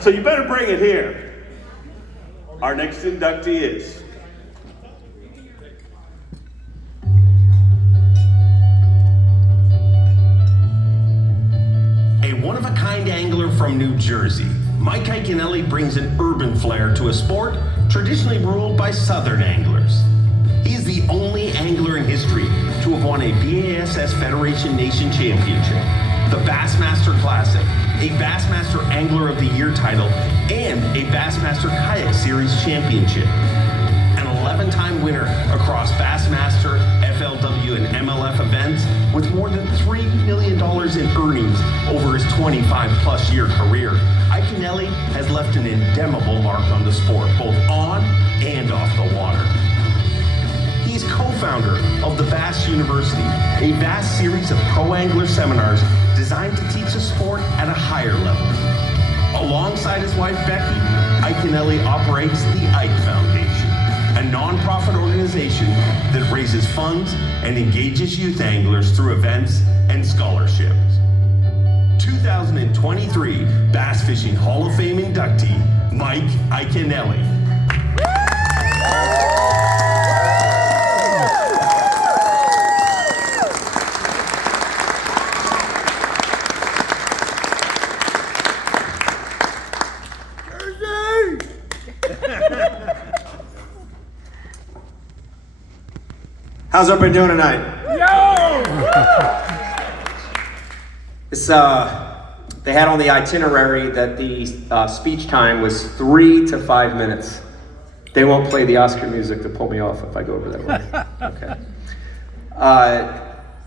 So you better bring it here. Our next inductee is a one-of-a-kind angler from New Jersey. Mike Iaconelli brings an urban flair to a sport traditionally ruled by Southern anglers. He's the only angler in history to have won a BASS Federation Nation Championship, the Bassmaster Classic, a Bassmaster Angler of the Year title, and a Bassmaster Kayak Series Championship. An 11-time winner across Bassmaster, FLW, and MLF events with more than $3 million in earnings over his 25-plus year career. Iaconelli has left an indelible mark on the sport, both on and off the water. He's co-founder of the Bass University, a vast series of pro angler seminars designed to teach the sport at a higher level. Alongside his wife Becky, Iaconelli operates the Ike Foundation, a non-profit organization that raises funds and engages youth anglers through events and scholarships. 2023 Bass Fishing Hall of Fame inductee, Mike Iaconelli. How's everybody doing tonight? It's, they had on the itinerary that the speech time was 3 to 5 minutes. They won't play the Oscar music to pull me off if I go over that way. Okay.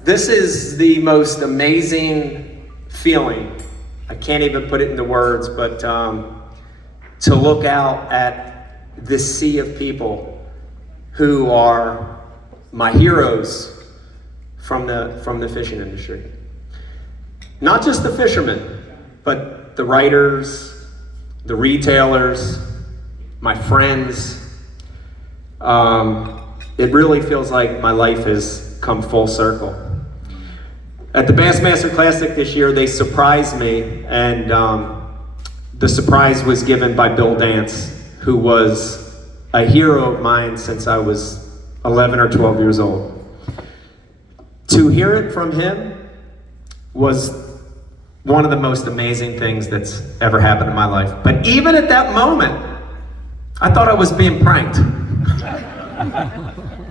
This is the most amazing feeling. I can't even put it into words, but to look out at this sea of people who are my heroes from the fishing industry. Not just the fishermen, but the writers, the retailers, my friends. It really feels like my life has come full circle. At the Bassmaster Classic this year, they surprised me, and the surprise was given by Bill Dance, who was a hero of mine since I was 11 or 12 years old. To hear it from him was one of the most amazing things that's ever happened in my life. But even at that moment, I thought I was being pranked.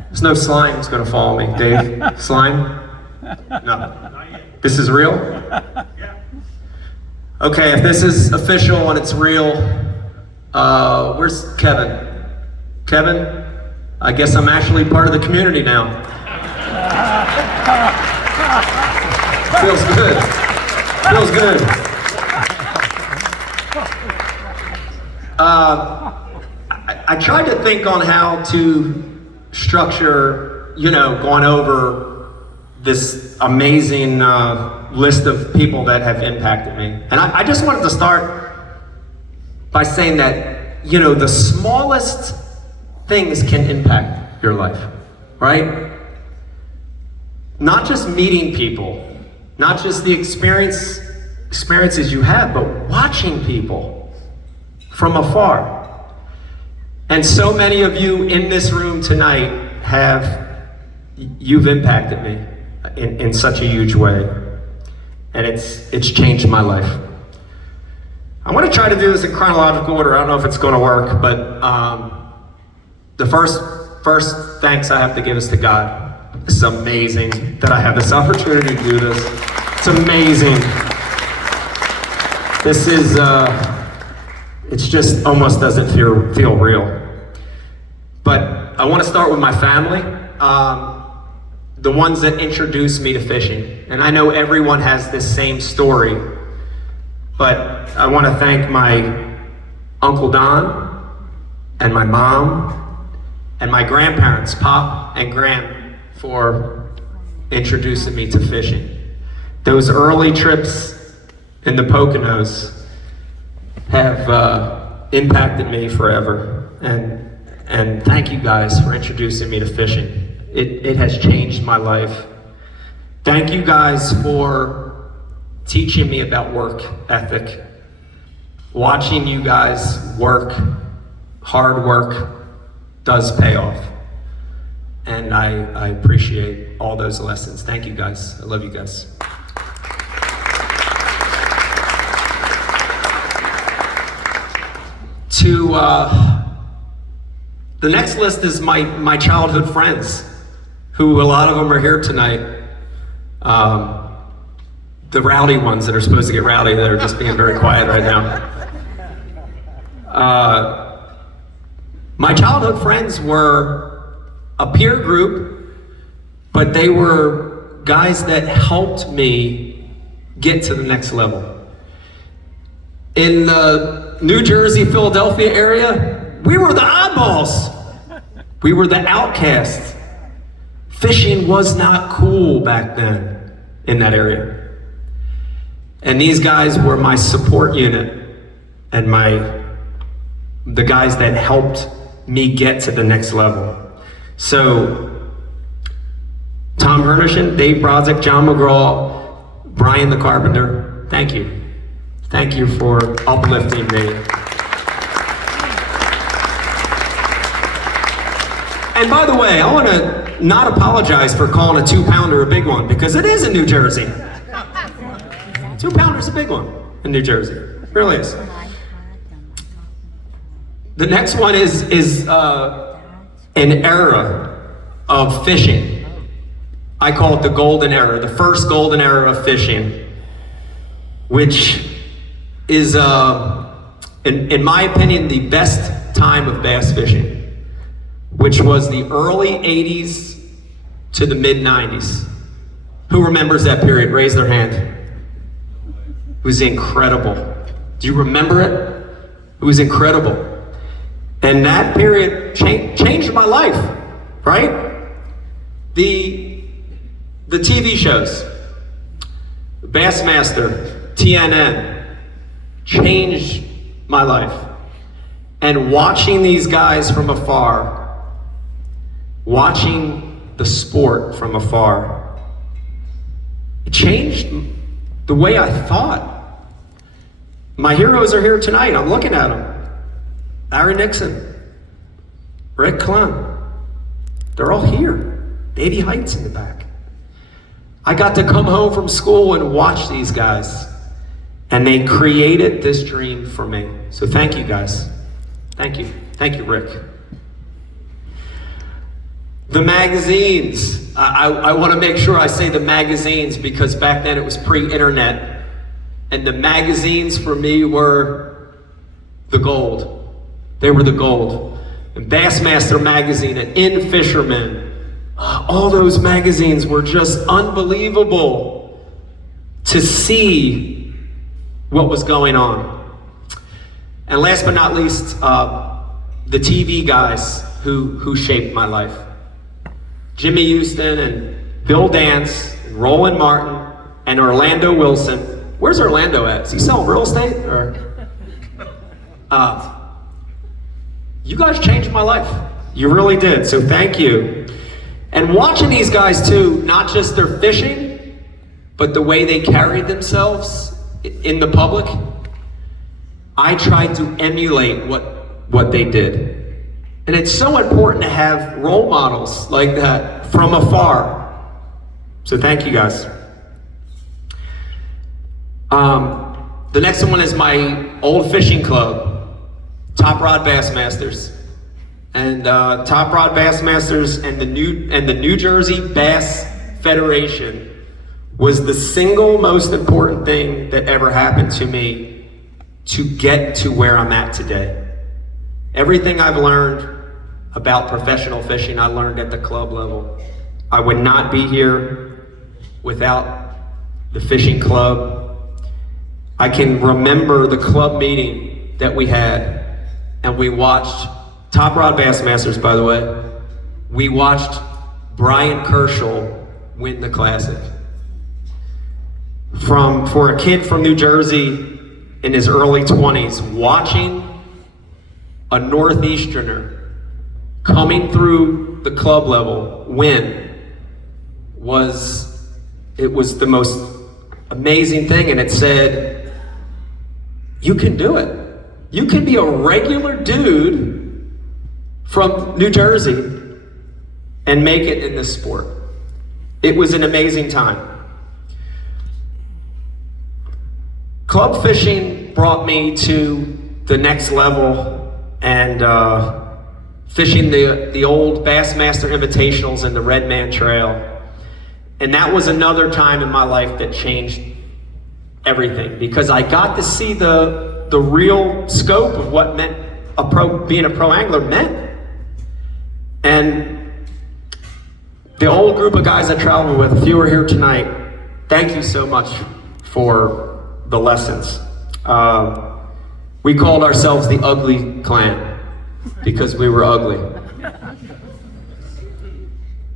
There's no slime that's gonna follow me, Dave. Slime? No. This is real? Okay, if this is official and it's real, where's Kevin? Kevin? I guess I'm actually part of the community now. Feels good. Feels good. I tried to think on how to structure, going over this amazing list of people that have impacted me. And I just wanted to start by saying that, the smallest things can impact your life, right? Not just meeting people, not just the experiences you have, but watching people from afar. And so many of you in this room tonight you've impacted me in such a huge way. And it's changed my life. I want to try to do this in chronological order. I don't know if it's going to work, but the first thanks I have to give is to God. It's amazing that I have this opportunity to do this. It's amazing. This is, it just almost doesn't feel real. But I want to start with my family, the ones that introduced me to fishing. And I know everyone has this same story, but I want to thank my Uncle Don and my mom and my grandparents, Pop and Gran, for introducing me to fishing. Those early trips in the Poconos have impacted me forever. And thank you guys for introducing me to fishing. It has changed my life. Thank you guys for teaching me about work ethic. watching you guys work, hard work, does pay off. And I appreciate all those lessons. Thank you guys. I love you guys. The next list is my childhood friends, who a lot of them are here tonight. The rowdy ones that are supposed to get rowdy, that are just being very quiet right now. My childhood friends were a peer group, but they were guys that helped me get to the next level. In the New Jersey, Philadelphia area, we were the oddballs. We were the outcasts. Fishing was not cool back then in that area. And these guys were my support unit and the guys that helped me get to the next level. So, Tom Hernishin, Dave Brodzik, John McGraw, Brian the Carpenter, thank you. Thank you for uplifting me. And by the way, I want to not apologize for calling a 2-pounder a big one, because it is in New Jersey. 2-pounder's a big one in New Jersey. It really is. The next one is an era of fishing. I call it the golden era, the first golden era of fishing, which is, in my opinion, the best time of bass fishing, which was the early 80s to the mid 90s. Who remembers that period? Raise their hand. It was incredible. Do you remember it? It was incredible. And that period changed my life, right? The TV shows, Bassmaster, TNN, changed my life. And watching these guys from afar, watching the sport from afar, it changed the way I thought. My heroes are here tonight. I'm looking at them. Larry Nixon, Rick Clem, they're all here. Davey Heights in the back. I got to come home from school and watch these guys, and they created this dream for me. So thank you guys. Thank you. Thank you, Rick. The magazines. I want to make sure I say the magazines, because back then it was pre-internet. And the magazines for me were the gold. They were the gold. And Bassmaster magazine and In Fisherman, all those magazines were just unbelievable to see what was going on. And last but not least, the TV guys who shaped my life. Jimmy Houston and Bill Dance, and Roland Martin, and Orlando Wilson. Where's Orlando at? Is he selling real estate? Or, you guys changed my life. You really did, so thank you. And watching these guys too, not just their fishing, but the way they carried themselves in the public, I tried to emulate what they did. And it's so important to have role models like that from afar. So thank you guys. The next one is my old fishing club, Top Rod Bassmasters. And Top Rod Bassmasters and the New Jersey Bass Federation was the single most important thing that ever happened to me to get to where I'm at today. Everything I've learned about professional fishing, I learned at the club level. I would not be here without the fishing club. I can remember the club meeting that we had, and we watched Top Rod Bassmasters, by the way. We watched Brian Kerschel win the Classic. For a kid from New Jersey in his early 20s, watching a Northeasterner coming through the club level win was the most amazing thing. And it said, you can do it. You can be a regular dude from New Jersey and make it in this sport. It was an amazing time. Club fishing brought me to the next level, and fishing the old Bassmaster Invitationals and the Red Man Trail. And that was another time in my life that changed everything, because I got to see the real scope of what being a pro angler meant. And the old group of guys I traveled with, a few are here tonight, thank you so much for the lessons. We called ourselves the Ugly Clan because we were ugly.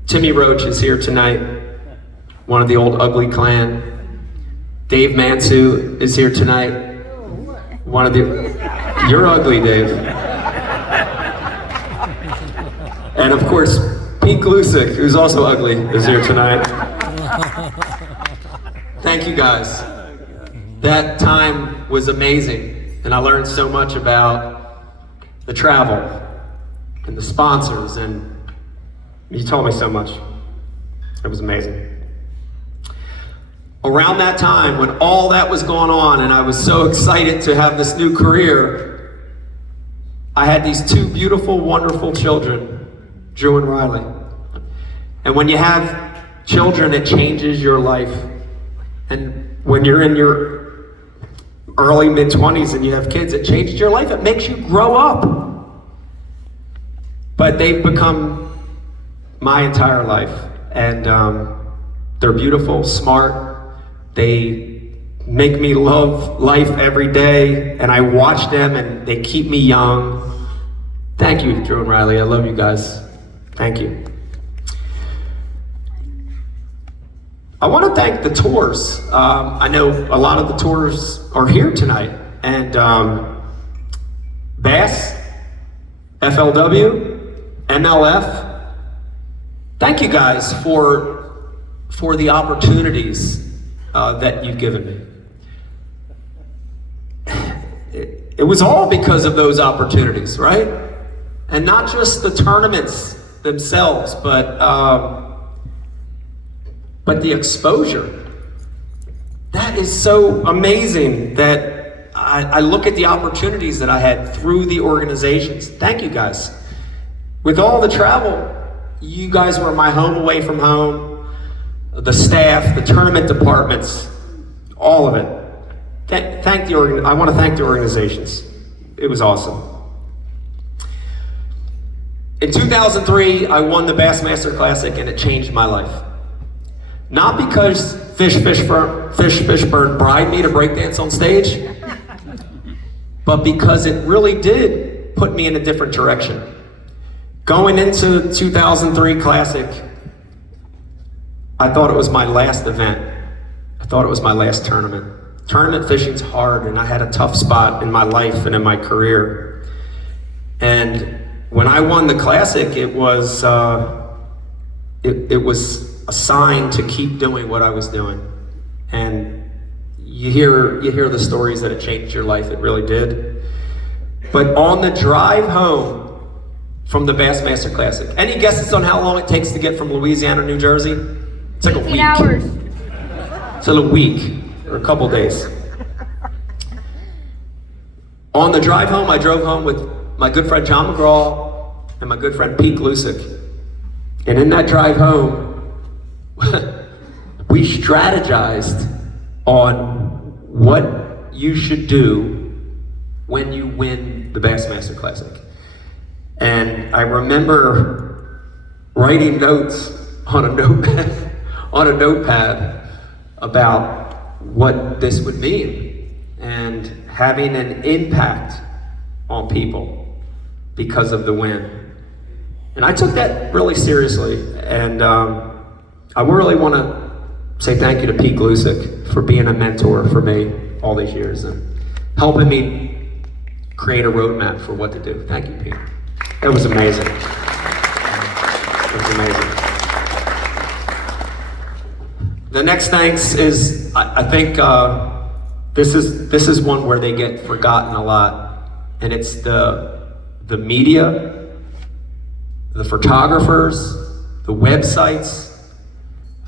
Timmy Roach is here tonight, one of the old Ugly Clan. Dave Mansu is here tonight, one of the... You're ugly, Dave. And of course, Pete Glusick, who's also ugly, is here tonight. Thank you guys. That time was amazing, and I learned so much about the travel and the sponsors, and you told me so much. It was amazing. Around that time, when all that was going on and I was so excited to have this new career, I had these two beautiful, wonderful children, Drew and Riley. And when you have children, it changes your life. And when you're in your early mid-20s and you have kids, it changes your life. It makes you grow up. But they've become my entire life. And they're beautiful, smart. They make me love life every day. And I watch them and they keep me young. Thank you, Drew and Riley. I love you guys. Thank you. I want to thank the tours. I know a lot of the tours are here tonight, and Bass, FLW, MLF. Thank you guys for the opportunities that you've given me. It was all because of those opportunities, right? And not just the tournaments themselves, but the exposure. That is so amazing that I look at the opportunities that I had through the organizations. Thank you guys. With all the travel, you guys were my home away from home, the staff, the tournament departments, all of it. I want to thank the organizations. It was awesome. In 2003, I won the Bassmaster Classic and it changed my life. Not because Fishburne bribed me to breakdance on stage, but because it really did put me in a different direction. Going into the 2003 Classic, I thought it was my last event. I thought it was my last tournament. Tournament fishing's hard, and I had a tough spot in my life and in my career. And when I won the Classic, it was a sign to keep doing what I was doing. And you hear the stories that it changed your life. It really did. But on the drive home from the Bassmaster Classic, any guesses on how long it takes to get from Louisiana to New Jersey? It's like a week. 18 hours. It's a week or a couple days. On the drive home, I drove home with my good friend John McGraw and my good friend Pete Glusick. And in that drive home, we strategized on what you should do when you win the Bassmaster Classic. And I remember writing notes on a notepad about what this would mean and having an impact on people because of the win. And I took that really seriously, and I really want to say thank you to Pete Glusick for being a mentor for me all these years and helping me create a roadmap for what to do. Thank you, Pete. It was amazing. It was amazing. The next thanks is, I think this is one where they get forgotten a lot. and it's the media, the photographers, the websites,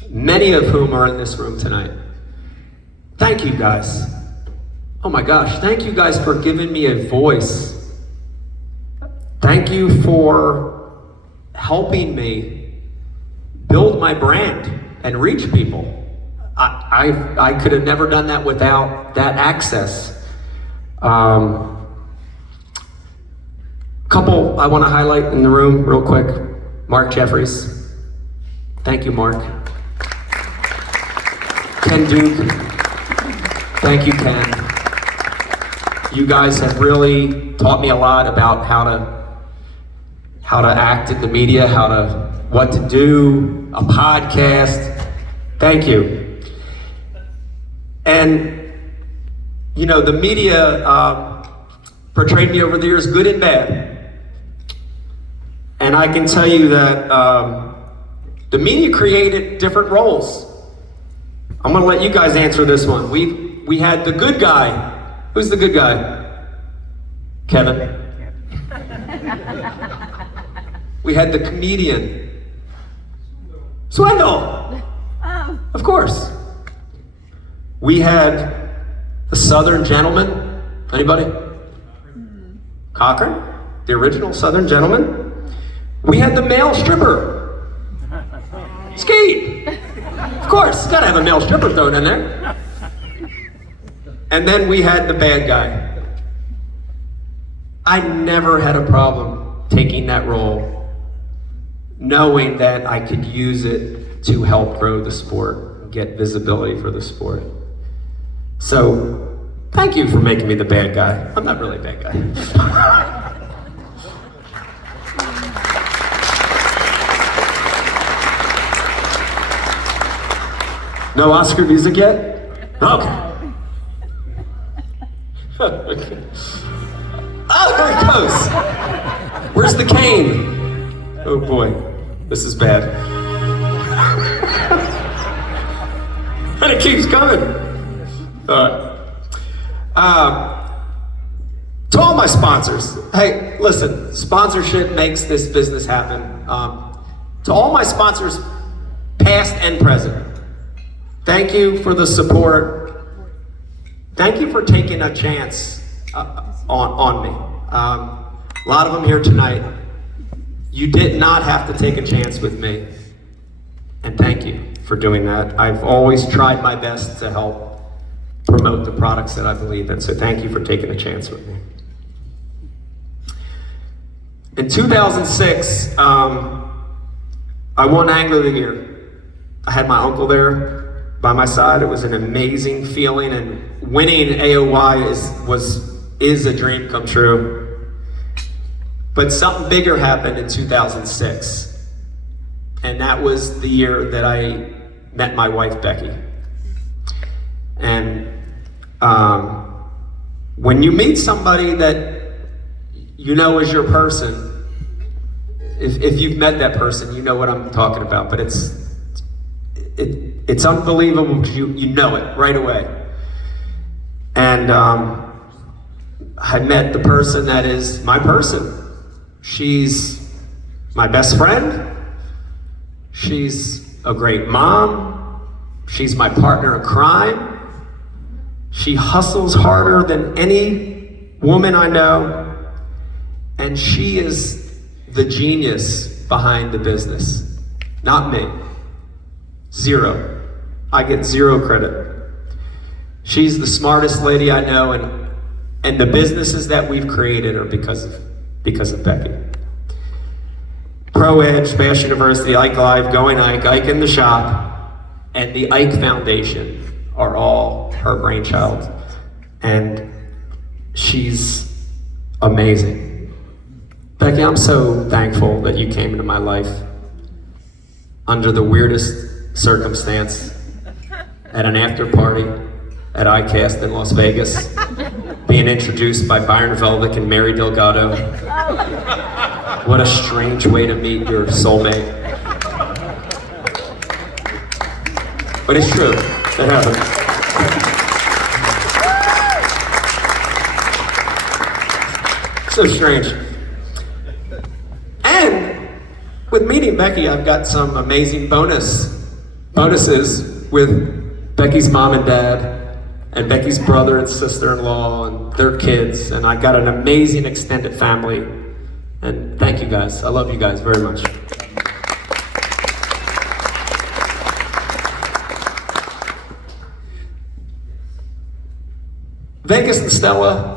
many of whom are in this room tonight. Thank you guys. Oh my gosh, thank you guys for giving me a voice. Thank you for helping me build my brand and reach people. I could have never done that without that access. Couple I want to highlight in the room real quick. Mark Jeffries. Thank you, Mark. Ken Duke. Thank you, Ken. You guys have really taught me a lot about how to act in the media, what to do, a podcast. Thank you. And, you know, the media portrayed me over the years, good and bad. And I can tell you that the media created different roles. I'm gonna let you guys answer this one. We had the good guy. Who's the good guy? Kevin. We had the comedian. Swindle. Of course. We had the Southern Gentleman. Anybody? Cochran, the original Southern Gentleman. We had the male stripper. Skeet. Of course, gotta have a male stripper thrown in there. And then we had the bad guy. I never had a problem taking that role, knowing that I could use it to help grow the sport, get visibility for the sport. So, thank you for making me the bad guy. I'm not really a bad guy. No Oscar music yet? Okay. Okay. Oh, there it goes. Where's the cane? Oh boy, this is bad. And it keeps coming. All right. To all my sponsors, hey, listen, sponsorship makes this business happen. To all my sponsors, past and present, thank you for the support. Thank you for taking a chance on me. A lot of them here tonight. You did not have to take a chance with me. And thank you for doing that. I've always tried my best to help promote the products that I believe in. So thank you for taking a chance with me. In 2006, I won Angler of the Year. I had my uncle there by my side. It was an amazing feeling, and winning AOY is a dream come true. But something bigger happened in 2006, and that was the year that I met my wife, Becky. And when you meet somebody that you know is your person, if you've met that person, you know what I'm talking about, but it's unbelievable because you know it right away. And I met the person that is my person. She's my best friend. She's a great mom. She's my partner in crime. She hustles harder than any woman I know. And she is the genius behind the business, not me. Zero. I get zero credit. She's the smartest lady I know, and the businesses that we've created are because of Becky. Pro Edge, Bash University, Ike Live, Going Ike, Ike in the Shop, and the Ike Foundation are all her brainchild. And she's amazing. Becky, I'm so thankful that you came into my life under the weirdest circumstance at an after party at ICAST in Las Vegas, being introduced by Byron Velvick and Mary Delgado. What a strange way to meet your soulmate. But it's true, it happened. So strange. And with meeting Becky, I've got some amazing bonuses with Becky's mom and dad, and Becky's brother and sister-in-law and their kids, and I got an amazing extended family. And thank you guys. I love you guys very much. Vegas and Stella,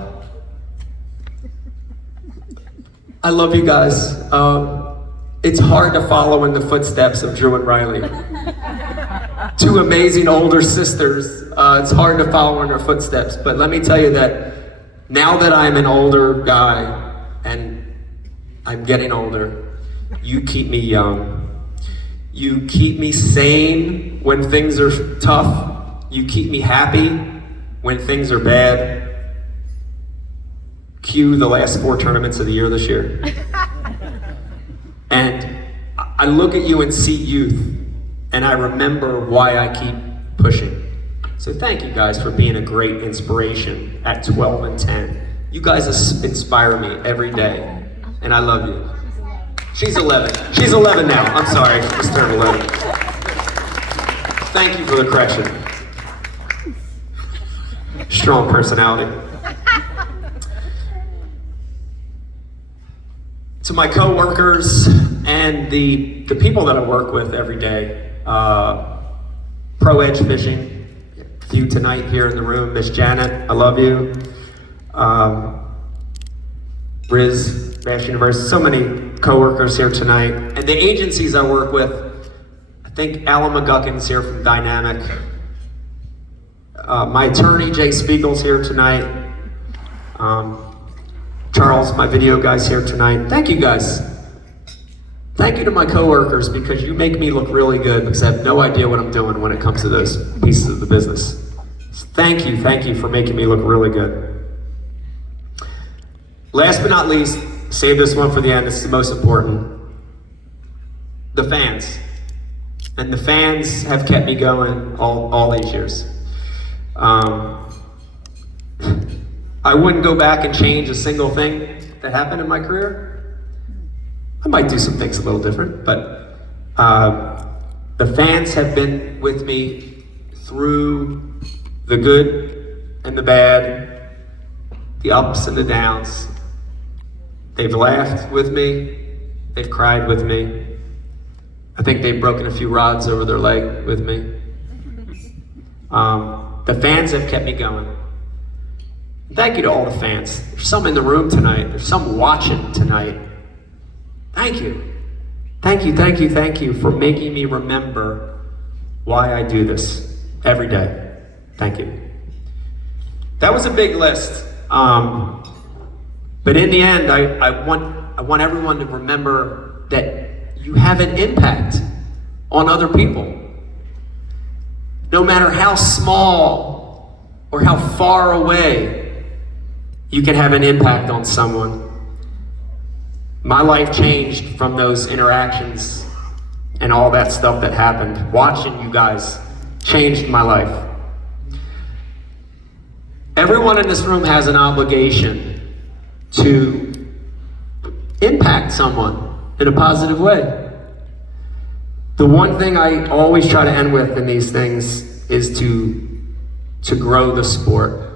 I love you guys. It's hard to follow in the footsteps of Drew and Riley. Two amazing older sisters. It's hard to follow in their footsteps, but let me tell you that now that I'm an older guy and I'm getting older, you keep me young. You keep me sane when things are tough. You keep me happy when things are bad. Cue the last 4 tournaments of the year this year. And I look at you and see youth, and I remember why I keep pushing. So thank you guys for being a great inspiration at 12 and 10. You guys inspire me every day, and I love you. She's 11. She's 11 now. I'm sorry, she just turned 11. Thank you for the correction. Strong personality. To my co-workers and the people that I work with every day, Pro Edge Fishing, a few tonight here in the room, Miss Janet, I love you. Riz, Bash University, so many co-workers here tonight. And the agencies I work with, I think Alan McGuckin's here from Dynamic. My attorney, Jay Spiegel's here tonight. Charles, my video guy's here tonight. Thank you guys. Thank you to my coworkers, because you make me look really good, because I have no idea what I'm doing when it comes to those pieces of the business. So thank you for making me look really good. Last but not least, save this one for the end, this is the most important. The fans. And the fans have kept me going all these years. I wouldn't go back and change a single thing that happened in my career. I might do some things a little different, but the fans have been with me through the good and the bad, the ups and the downs. They've laughed with me, they've cried with me. I think they've broken a few rods over their leg with me. The fans have kept me going. Thank you to all the fans. There's some in the room tonight. There's some watching tonight. Thank you. Thank you for making me remember why I do this every day. Thank you. That was a big list. But in the end, I want everyone to remember that you have an impact on other people. No matter how small or how far away, you can have an impact on someone. My life changed from those interactions and all that stuff that happened. Watching you guys changed my life. Everyone in this room has an obligation to impact someone in a positive way. The one thing I always try to end with in these things is to grow the sport.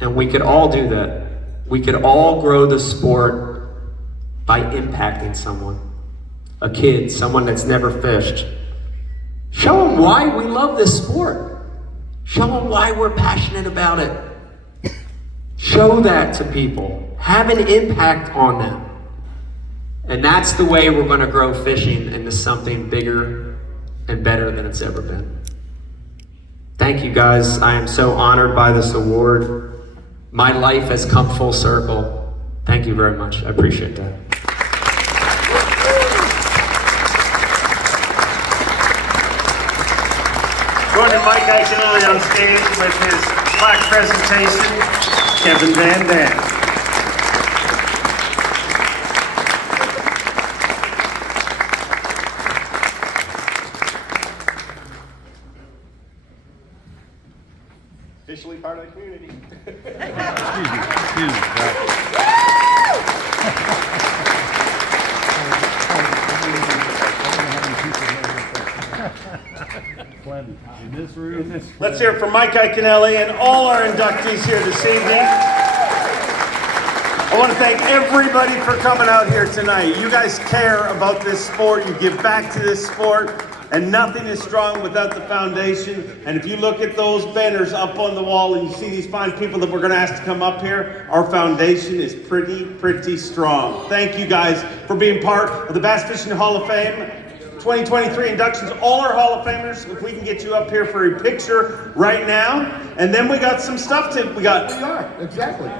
And we could all do that. We could all grow the sport by impacting someone. A kid, someone that's never fished. Show them why we love this sport. Show them why we're passionate about it. Show that to people. Have an impact on them. And that's the way we're going to grow fishing into something bigger and better than it's ever been. Thank you guys. I am so honored by this award. My life has come full circle. Thank you very much. I appreciate that. Joining Mike Iaconelli on stage with his plaque presentation, Kevin Van Dam. Officially part of the community. Excuse me. Let's hear it for Mike Iaconelli and all our inductees here this evening. I want to thank everybody for coming out here tonight. You guys care about this sport. You give back to this sport. And nothing is strong without the foundation. And if you look at those banners up on the wall and you see these fine people that we're going to ask to come up here, our foundation is pretty strong. Thank you guys for being part of the Bass Fishing Hall of Fame 2023 inductions. All our Hall of Famers, if we can get you up here for a picture right now. And then we got some stuff we are, exactly.